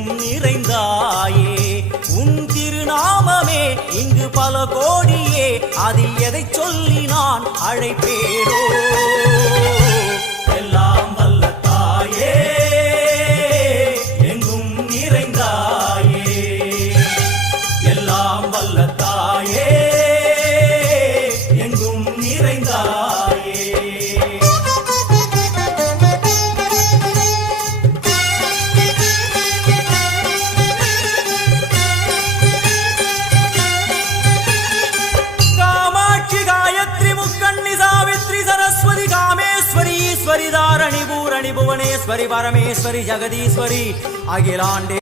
எங்கும் நிறைந்தாயே. உன் திருநாமமே இங்கு பல கோடியே, அதில் எதை சொல்லி நான் அழைப்பேனோ. எல்லாம் வல்ல தாயே, எங்கும் நிறைந்தாயே. எல்லாம் வல்ல தாயே, எங்கும் நிறைந்தாயே. ईश्वरी धारणी भुवनेश्वरी परमेश्वरी जगदीश्वरी अखिलांडे